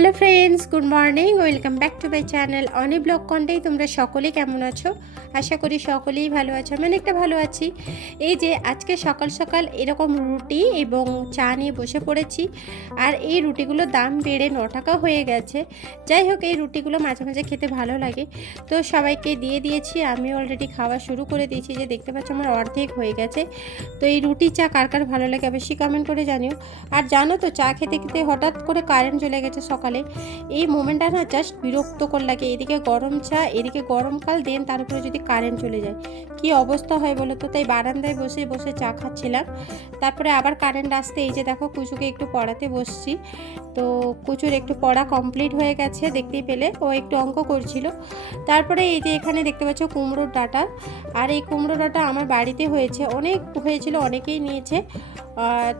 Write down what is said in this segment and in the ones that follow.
Hello friends good morning welcome back to my channel অনেক blog কন্টেই তোমরা সকলে কেমন আছো? আশা করি সকলেই ভালো আছো, আমি অনেকটা ভালো আছি। এই যে আজকে সকাল সকাল এরকম রুটি এবং চা নিয়ে বসে পড়েছি, আর এই রুটিগুলোর দাম বেড়ে ন টাকা হয়ে গেছে। যাই হোক, এই রুটিগুলো মাঝে মাঝে খেতে ভালো লাগে। তো সবাইকে দিয়ে দিয়েছি, আমি অলরেডি খাওয়া শুরু করে দিয়েছি, যে দেখতে পাচ্ছ আমার অর্ধেক হয়ে গেছে। তো এই রুটি চা কার কার ভালো লাগে অবশ্যই কমেন্ট করে জানিও। আর জানো তো, চা খেতে খেতে হঠাৎ করে কারেন্ট চলে গেছে সকালে। এই মোমেন্টটা না জাস্ট বিরক্তকর লাগে। এদিকে গরম চা, এদিকে গরমকাল দেন তার উপরে যদি কারেন্ট চলে যায়। কি অবস্থা হয় বলো তো? তাই বারান্দায় বসে বসে চা খাচ্ছিলাম। তারপরে আবার কারেন্ট আসতে এই যে দেখো, কুচুকে একটু পড়াতে বসছি। তো কুচুর একটু পড়া কমপ্লিট হয়ে গেছে, দেখতেই পেলে। ও একটু অঙ্ক করছিল। তারপরে এই যে এখানে দেখতে পাচ্ছ কুমড়োর ডাটা। আর এই কুমড়ো ডাটা আমার বাড়িতে হয়েছে। অনেক হয়েছিল, অনেকেই নিয়েছে।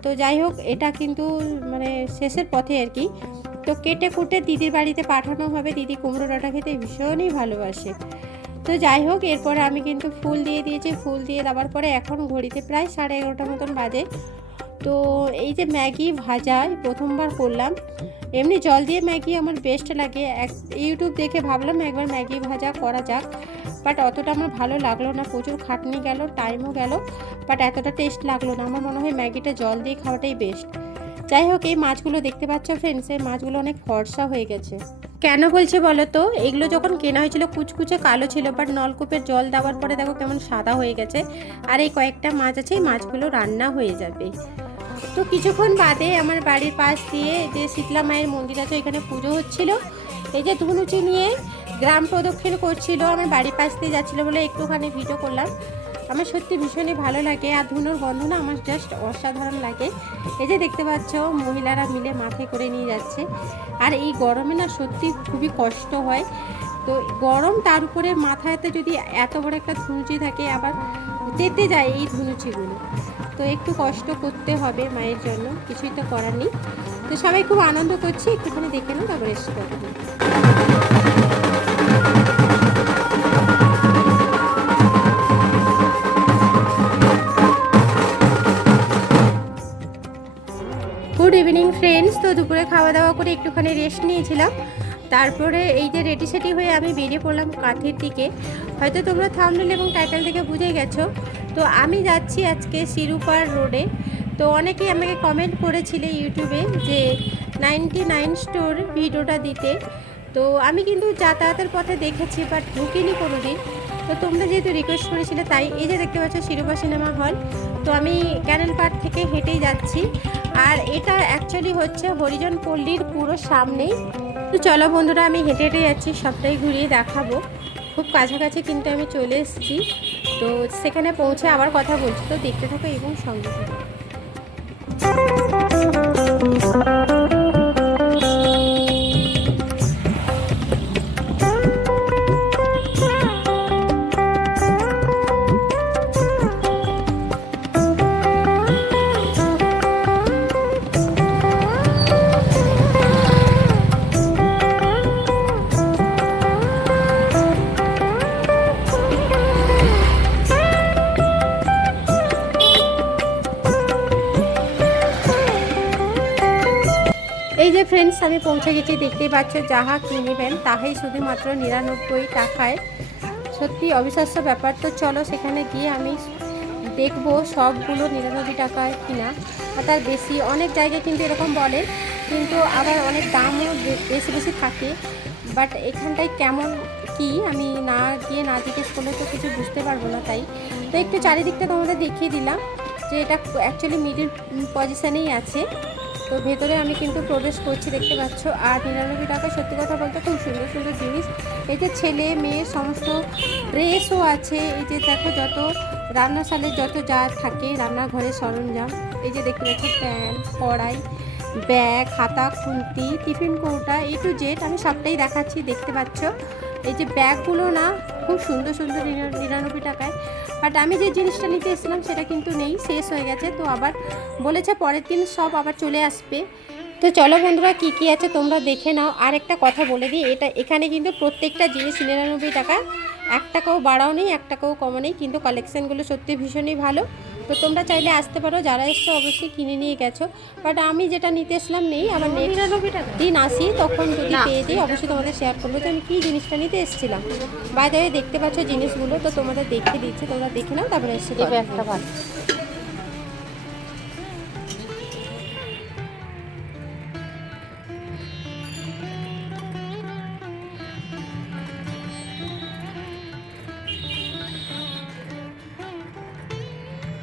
তো যাই হোক, এটা কিন্তু মানে শেষের পথে আর কি। তো কেটে কুটে দিদির বাড়িতে পাঠানো হবে। দিদি কুমড়ো ডাঁটা খেতে ভীষণই ভালোবাসে। তো যাই হোক, এরপরে আমি কিন্তু ফুল দিয়ে দিয়েছি। ফুল দিয়ে দেওয়ার পরে এখন ঘড়িতে প্রায় সাড়ে এগারোটার মতন বাজে। তো এই যে ম্যাগি ভাজা এই প্রথমবার করলাম। এমনি জল দিয়ে ম্যাগি আমার বেস্ট লাগে। এক, ইউটিউব দেখে ভাবলাম একবার ম্যাগি ভাজা করা যাক। বাট অতটা আমার ভালো লাগল না। প্রচুর খাটনি গেল টাইমও গেল। বাট এতটা টেস্ট লাগল না। আমার মনে হয় ম্যাগিটা জল দিয়ে খাওয়াটাই বেস্ট যাই হোক, এই মাছগুলো দেখতে পাচ্ছ ফ্রেন্ডস এই মাছগুলো অনেক ফর্সা হয়ে গেছে। কেন বলছে বলো তো? এগুলো যখন কেনা হয়েছিল কুচকুচে কালো ছিল বাট নলকূপের জল দেওয়ার পরে দেখো কেমন সাদা হয়ে গেছে। আর এই কয়েকটা মাছ আছে, এই মাছগুলো রান্না হয়ে যাবে। তো কিছুক্ষণ বাদে আমার বাড়ির পাশ দিয়ে যে শীতলা মায়ের মন্দির আছে এখানে পুজো হচ্ছিল। এই যে ধুনুচি নিয়ে গ্রাম প্রদক্ষিণ করছিল, আমার বাড়ির পাশ দিয়ে যাচ্ছিল বলে একটুখানি ভিডিও করলাম। আমার সত্যি ভীষণই ভালো লাগে আর ধুনুর গন্ধ না আমার জাস্ট অসাধারণ লাগে। এই যে দেখতে পাচ্ছ, মহিলারা মিলে মাথায় করে নিয়ে যাচ্ছে। আর এই গরমে না সত্যি খুবই কষ্ট হয়। তো গরম তার উপরে মাথায়তে যদি এত বড় একটা ধুনুচি থাকে, আবার যেতে যায় এই ধুনুচিগুলো। তো একটু কষ্ট করতে হবে মায়ের জন্য, কিছুই তো করার নেই। তো সবাই খুব আনন্দ করছি, একটুখানি দেখে নাও, তারপরে এসে ফ্রেন্ডস তো দুপুরে খাওয়া দাওয়া করে একটুখানি রেস্ট নিয়েছিলাম। তারপরে এই যে রেডি সেটি হয়ে আমি বেরিয়ে পড়লাম কাঁথির দিকে। হয়তো তোমরা থামনেল এবং টাইটেল থেকে বুঝে গেছো। তো আমি যাচ্ছি আজকে শিরুপার রোডে তো অনেকেই আমাকে কমেন্ট করেছিলে ইউটিউবে যে নাইনটি নাইন স্টোর ভিডিওটা দিতে। তো আমি কিন্তু যাতায়াতের পথে দেখেছি বাট ঢুকিনি কোনো দিন তো তোমরা যেহেতু রিকোয়েস্ট করেছিলে, তাই এই যে দেখতে পাচ্ছ শিরোপা সিনেমা হল, তো আমি ক্যানেল পার্ক থেকে হেঁটেই যাচ্ছি। আর এটা অ্যাকচুয়ালি হচ্ছে হরিজন পল্লীর পুরো সামনেই। তো চলো বন্ধুরা, আমি হেঁটে হেঁটে যাচ্ছি, সবটাই ঘুরিয়ে দেখাবো। খুব কাছাকাছি কিন্তু আমি চলে এসেছি। তো সেখানে পৌঁছে আবার কথা বলছি। তো দেখতে থাকো এবং সঙ্গে থাকো। এই যে ফ্রেন্ডস আমি পৌঁছে গেছি, দেখতেই পাচ্ছ, যাহা কিনবেন তাহাই শুধুমাত্র নিরানব্বই টাকায়। সত্যি অবিশ্বাস্য ব্যাপার। তো চলো, সেখানে গিয়ে আমি দেখব সবগুলো নিরানব্বই টাকায় কিনা। আর তার বেশি, অনেক জায়গায় কিন্তু এরকম বলে, কিন্তু আবার অনেক দামও বেশি বেশি থাকে। বাট এখানটায় কেমন কি, আমি না গিয়ে না জিজ্ঞেস করলে তো কিছু বুঝতে পারব না তাই। তো একটু চারিদিকটা তোমাদের দেখিয়ে দিলাম যে এটা অ্যাকচুয়ালি মিডিল পজিশানেই আছে। তো ভেতরে আমি কিন্তু প্রবেশ করছি, দেখতে পাচ্ছ। আর নিরানব্বই টাকা, সত্যি কথা বলতে খুব সুন্দর সুন্দর জিনিস। এই যে ছেলে, মেয়ে, সমস্ত ড্রেসও আছে। এই যে দেখো যত রান্নাশালে যত যা থাকে রান্নাঘরের সরঞ্জাম। এই যে দেখতে পাচ্ছ প্যান কড়াই, ব্যাগ, খাতা, খুন্তি, টিফিন কৌটা এ টু জেড আমি সবটাই দেখাচ্ছি, দেখতে পাচ্ছ। এই যে ব্যাগগুলো না খুব সুন্দর সুন্দর নিরানব্বই টাকায়। বাট আমি যে জিনিসটা নিতে এসেছিলাম সেটা কিন্তু নেই, শেষ হয়ে গেছে। তো আবার বলেছে পরের দিন সব আবার চলে আসবে। তো চলো বন্ধুরা কী কী আছে তোমরা দেখে নাও। আর একটা কথা বলে দিই, এটা এখানে কিন্তু প্রত্যেকটা জিনিস নিরানব্বই টাকা। এক টাকাও বাড়াও নেই, এক টাকাও কমও নেই, কিন্তু কালেকশানগুলো সত্যি ভীষণই ভালো। তো তোমরা চাইলে আসতে পারো যারা এসছো অবশ্যই কিনে নিয়ে গেছো। বাট আমি যেটা নিতে এসলাম নেই আবার নেক্সট দিন আসি তখন যদি পেয়ে যাই অবশ্যই তোমাদের শেয়ার করব যে আমি কী জিনিসটা নিতে এসেছিলাম। বাইরে দেখতে পাচ্ছ জিনিসগুলো তো তোমাদের দেখে দিচ্ছি তোমরা দেখে নাও তারপরে এসে দেবে একটা ভালো।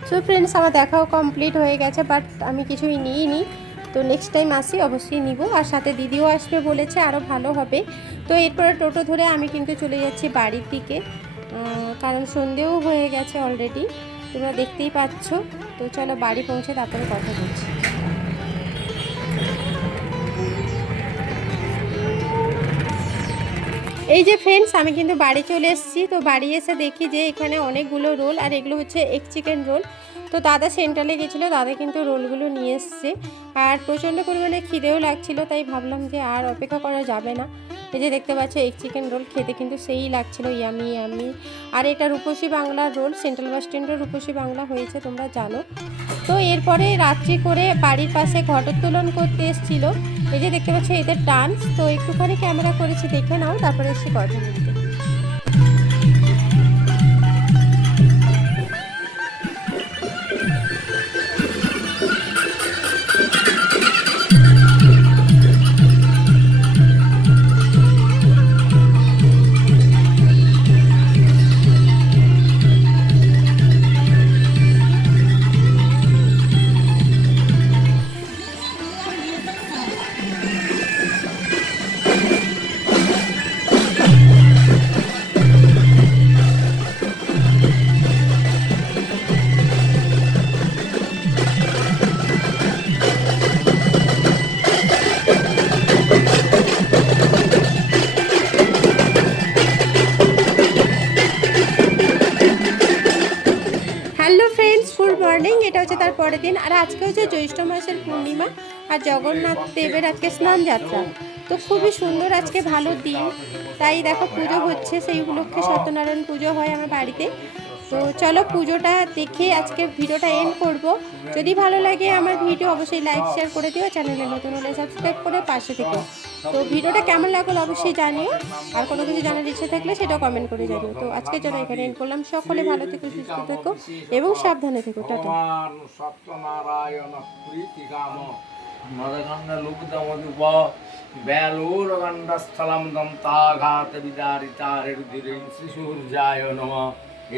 সো ফ্রেন্ডস আমার দেখাও কমপ্লিট হয়ে গেছে বাট আমি কিছুই নিইনি। তো নেক্সট টাইম আসি, অবশ্যই নিব। আর সাথে দিদিও আসবে বলেছে আরও ভালো হবে। তো এরপরে টোটো ধরে আমি কিন্তু চলে যাচ্ছি বাড়ির দিকে। কারণ সন্ধেও হয়ে গেছে অলরেডি তোমরা দেখতেই পাচ্ছ। তো চলো বাড়ি পৌঁছে তারপরে কথা বলছি। এই যে ফ্রেন্ডস আমি কিন্তু বাড়ি চলে এসেছি। তো বাড়ি এসে দেখি যে এখানে অনেকগুলো রোল আর এগুলো হচ্ছে এক চিকেন রোল তো দাদা সেন্ট্রালে গেছিল, দাদা কিন্তু রোলগুলো নিয়ে এসছে। আর প্রচণ্ড পরিমাণে খিদেও লাগছিল, তাই ভাবলাম যে আর অপেক্ষা করা যাবে না। এই যে দেখতে পাচ্ছ এক চিকেন রোল খেতে কিন্তু সেই লাগছিল ইয়ামি ইয়ামি আর এটা রূপসী বাংলার রোল সেন্ট্রাল বাস স্ট্যান্ডের রূপসী বাংলা হয়েছে, তোমরা জানো। তো এরপরে রাত্রি করে বাড়ির পাশে ঘটোত্তোলন করতে এসেছিল। এই যে দেখতে পাচ্ছ এদের ডান্স তো একটুখানি ক্যামেরা করেছি, দেখে নাও, তারপরে এসে কথা আজকে হচ্ছে জ্যৈষ্ঠ মাসের পূর্ণিমা আর জগন্নাথ দেবের আজকে স্নান যাত্রা তো খুবই সুন্দর আজকে ভালো দিন। তাই দেখো পুজো হচ্ছে, সেই উপলক্ষে সত্যনারায়ণ পুজো হয় আমার বাড়িতে। তো চলো পুজোটা দেখে আজকে ভিডিওটা এন্ড করব। যদি ভালো লাগে আমার ভিডিও অবশ্যই লাইক শেয়ার করে দিও চ্যানেলে নতুন হলে সাবস্ক্রাইব করে পাশে থেকো। তো ভিডিওটা কেমন লাগল অবশ্যই জানিও। আর কোনো কিছু জানার ইচ্ছে থাকলে সেটাও কমেন্ট করে জানিও। তো আজকে জন্য এখানে এন্ড করলাম। সকলে ভালো থেকো, সুস্থ থেকো এবং সাবধানে থেকো। টাটা।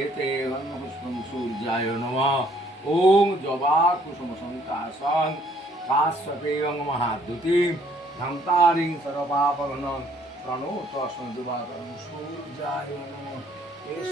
এতে গন্ধপুষ্পম সূর্যায় নম। ওম জবা কুসুম সংকাশং কাশ্যপেয়ং মহাদ্যুতি ধন্তারিং সর্বাপগণ প্রণোত স্মৃতিবাদং সূর্যায় নম। এষ